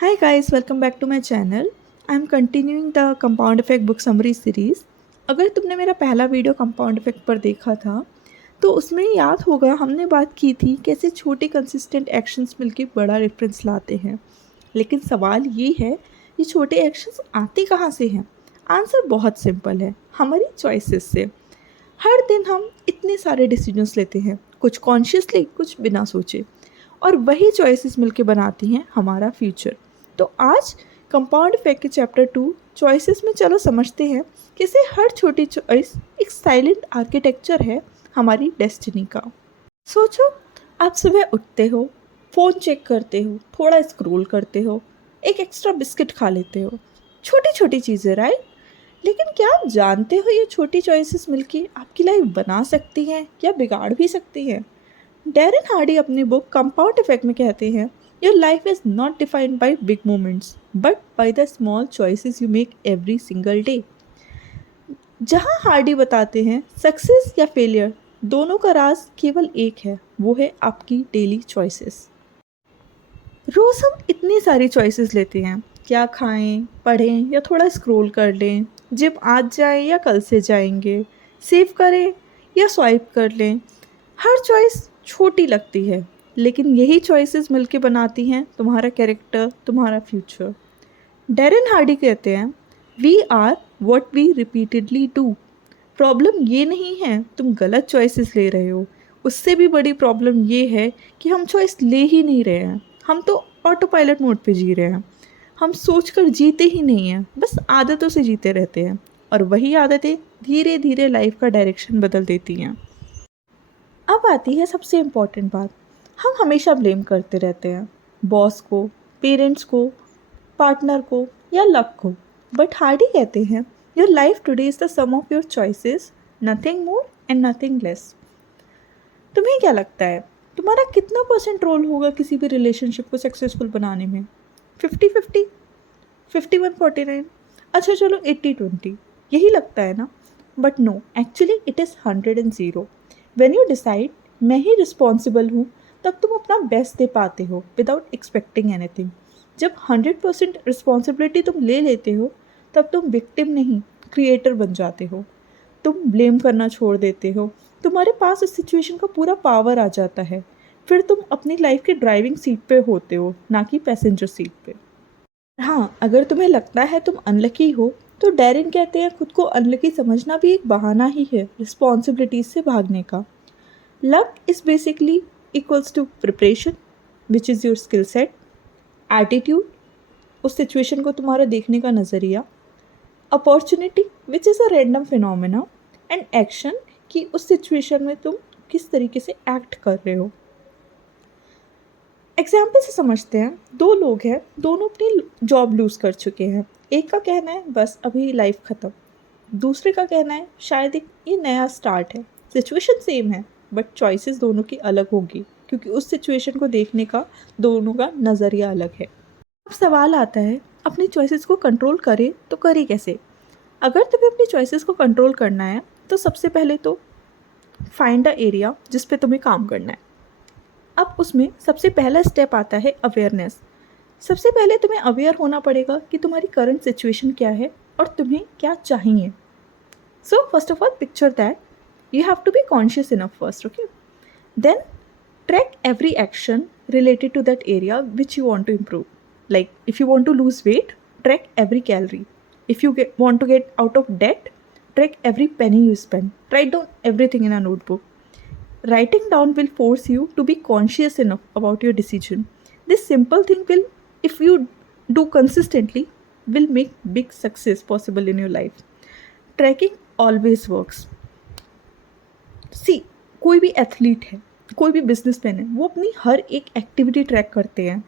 Hi guys, welcome back to my channel. I'm continuing the Compound Effect book summary series. अगर तुमने मेरा पहला video compound effect पर देखा था तो उसमें याद होगा हमने बात की थी कैसे छोटे कंसिस्टेंट एक्शंस मिलके बड़ा डिफरेंस लाते हैं। लेकिन सवाल ये है ये छोटे एक्शंस आते कहाँ से हैं? आंसर बहुत सिंपल है, हमारी चॉइसेस से। हर दिन हम इतने सारे डिसीजंस लेते हैं, कुछ कॉन्शियसली कुछ बिना सोचे, और वही चॉइसेस मिलके बनाती हैं हमारा फ्यूचर। तो आज कंपाउंड इफेक्ट के चैप्टर 2 चॉइसेस में चलो समझते हैं कैसे हर छोटी चॉइस एक साइलेंट आर्किटेक्चर है हमारी डेस्टिनी का। सोचो, आप सुबह उठते हो, फ़ोन चेक करते हो, थोड़ा स्क्रॉल करते हो, एक एक्स्ट्रा बिस्किट खा लेते हो। छोटी छोटी चीज़ें, राइट? लेकिन क्या आप जानते हो ये छोटी चॉइसेस मिलके आपकी लाइफ बना सकती हैं या बिगाड़ भी सकती हैं? डैरेन हार्डी अपनी बुक कंपाउंड इफेक्ट में कहते हैं, your life is not defined by big moments but by the small choices you make every single day. जहां हार्डी बताते हैं सक्सेस या फेलियर दोनों का राज केवल एक है, वो है आपकी डेली चॉइसेस। रोज़ हम इतनी सारी चॉइसेस लेते हैं, क्या खाएं, पढ़ें या थोड़ा स्क्रॉल कर लें, जिम आज जाएं या कल से जाएंगे, सेव करें या स्वाइप कर लें। हर चॉइस छोटी लगती है, लेकिन यही चॉइसेस मिलके बनाती हैं तुम्हारा कैरेक्टर, तुम्हारा फ्यूचर। डैरेन हार्डी कहते हैं, we are what we repeatedly do. Problem ये नहीं है तुम गलत चॉइसेस ले रहे हो, उससे भी बड़ी प्रॉब्लम ये है कि हम चॉइस ले ही नहीं रहे हैं। हम तो ऑटो पायलट मोड पे जी रहे हैं। हम सोच कर जीते ही नहीं हैं, बस आदतों से जीते रहते हैं, और वही आदतें धीरे धीरे लाइफ का डायरेक्शन बदल देती हैं। अब आती है सबसे इम्पॉर्टेंट बात, हम हमेशा ब्लेम करते रहते हैं, बॉस को, पेरेंट्स को, पार्टनर को या लक को। बट हार्डी कहते हैं, your life today is the sum of your choices, nothing more and nothing less. तुम्हें क्या लगता है तुम्हारा कितना परसेंट रोल होगा किसी भी रिलेशनशिप को सक्सेसफुल बनाने में? 50-50, 51-49, अच्छा चलो 80-20, यही लगता है ना? But no, actually it is 100-0। When you decide मैं ही रिस्पॉन्सिबल हूँ, तब तुम अपना बेस्ट दे पाते हो विदाउट एक्सपेक्टिंग एनीथिंग। जब 100% रिस्पॉन्सिबिलिटी तुम ले लेते हो, तब तुम विक्टिम नहीं, क्रिएटर बन जाते हो। तुम ब्लेम करना छोड़ देते हो, तुम्हारे पास उस सिचुएशन का पूरा पावर आ जाता है। फिर तुम अपनी लाइफ के ड्राइविंग सीट पे होते हो, ना कि पैसेंजर सीट पे। हाँ, अगर तुम्हें लगता है तुम अनलकी हो, तो डैरेन कहते हैं खुद को अनलकी समझना भी एक बहाना ही है रिस्पॉन्सिबिलिटीज से भागने का। Luck is basically equals to preparation, which is your skill set, attitude, उस सिचुएशन को तुम्हारा देखने का नज़रिया, opportunity which is a random phenomena, and action कि उस सिचुएशन में तुम किस तरीके से एक्ट कर रहे हो। एग्जाम्पल से समझते हैं, दो लोग हैं, दोनों अपनी जॉब लूज़ कर चुके हैं। एक का कहना है बस अभी लाइफ ख़त्म, दूसरे का कहना है शायद एक ये नया स्टार्ट है। सिचुएशन सेम है बट चॉइसेस दोनों की अलग होगी, क्योंकि उस सिचुएशन को देखने का दोनों का नज़रिया अलग है। अब सवाल आता है, अपनी चॉइसेस को कंट्रोल करें तो करें कैसे? अगर तुम्हें अपनी चॉइसेस को कंट्रोल करना है तो सबसे पहले तो फाइंड अ एरिया जिस पे तुम्हें काम करना है। अब उसमें सबसे पहला स्टेप आता है अवेयरनेस। सबसे पहले तुम्हें अवेयर होना पड़ेगा कि तुम्हारी करंट सिचुएशन क्या है और तुम्हें क्या चाहिए। So first of all picture that you have to be conscious enough first, okay? Then track every action related to that area which you want to improve. Like if you want to lose weight, track every calorie. If you want to get out of debt, track every penny you spend. Write down everything in a notebook. Writing down will force you to be conscious enough about your decision. This simple thing will, if you do consistently, will make big success possible in your life. Tracking always works. सी, कोई भी athlete है, कोई भी businessman है, वो अपनी हर एक activity track करते हैं।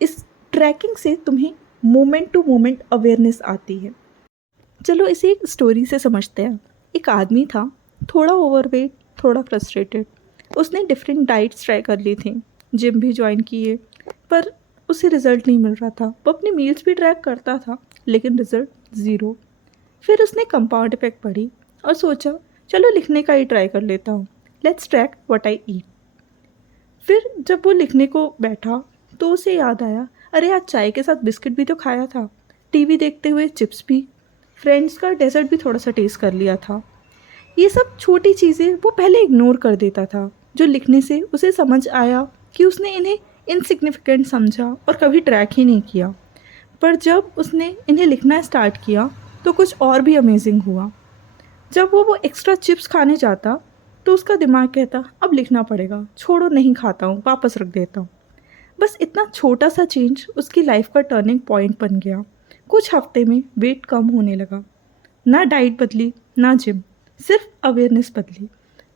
इस ट्रैकिंग से तुम्हें मोमेंट टू मोमेंट अवेयरनेस आती है। चलो इसे एक स्टोरी से समझते हैं। एक आदमी था, थोड़ा ओवरवेट, थोड़ा फ्रस्ट्रेटेड। उसने डिफरेंट डाइट्स ट्राई कर ली थी, जिम भी ज्वाइन किए, पर उसे रिज़ल्ट नहीं मिल रहा था। वो अपनी मील्स भी ट्रैक करता था, लेकिन रिज़ल्ट ज़ीरो। फिर उसने कंपाउंड इफेक्ट पढ़ी और सोचा चलो लिखने का ही ट्राई कर लेता हूँ, लेट्स ट्रैक व्हाट आई ईट। फिर जब वो लिखने को बैठा तो उसे याद आया, अरे आज चाय के साथ बिस्किट भी तो खाया था, टीवी देखते हुए चिप्स भी, फ्रेंड्स का डेजर्ट भी थोड़ा सा टेस्ट कर लिया था। ये सब छोटी चीज़ें वो पहले इग्नोर कर देता था, जो लिखने से उसे समझ आया कि उसने इन्हें इनसिग्निफिकेंट समझा और कभी ट्रैक ही नहीं किया। पर जब उसने इन्हें लिखना स्टार्ट किया तो कुछ और भी अमेजिंग हुआ। जब वो एक्स्ट्रा चिप्स खाने जाता तो उसका दिमाग कहता अब लिखना पड़ेगा, छोड़ो नहीं खाता हूँ, वापस रख देता हूँ। बस इतना छोटा सा चेंज उसकी लाइफ का टर्निंग पॉइंट बन गया। कुछ हफ्ते में वेट कम होने लगा, ना डाइट बदली ना जिम, सिर्फ अवेयरनेस बदली।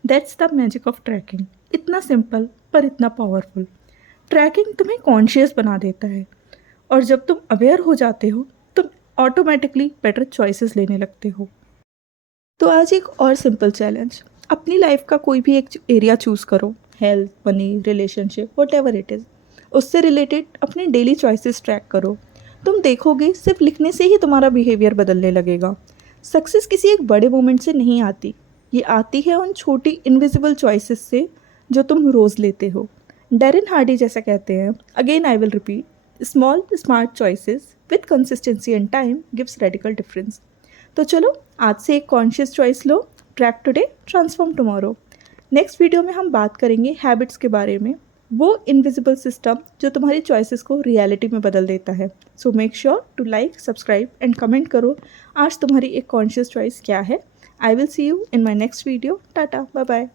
That's the magic of tracking. इतना सिंपल पर इतना पावरफुल। ट्रैकिंग तुम्हें कॉन्शियस बना देता है और जब तुम अवेयर हो जाते हो तुम ऑटोमेटिकली बेटर चॉइसेस लेने लगते हो। तो आज एक और सिंपल चैलेंज, अपनी लाइफ का कोई भी एक एरिया चूज़ करो, health, money, relationship, what ever it is, उससे रिलेटेड अपनी डेली चॉइसेस ट्रैक करो। तुम देखोगे सिर्फ लिखने से ही तुम्हारा बिहेवियर बदलने लगेगा। सक्सेस किसी एक बड़े मोमेंट से नहीं आती, ये आती है उन छोटी इनविजिबल चॉइसेस से जो तुम रोज़ लेते हो। डैरेन हार्डी जैसा कहते हैं, again I will repeat, small smart choices with consistency and time gives radical difference. तो चलो आज से एक कॉन्शियस चॉइस लो, track today transform tomorrow. Next video में हम बात करेंगे हैबिट्स के बारे में, वो इनविजिबल सिस्टम जो तुम्हारी चॉइसेस को रियलिटी में बदल देता है। So make sure to like, subscribe and comment करो आज तुम्हारी एक कॉन्शियस चॉइस क्या है। I will see you in my next video. Tata, bye bye.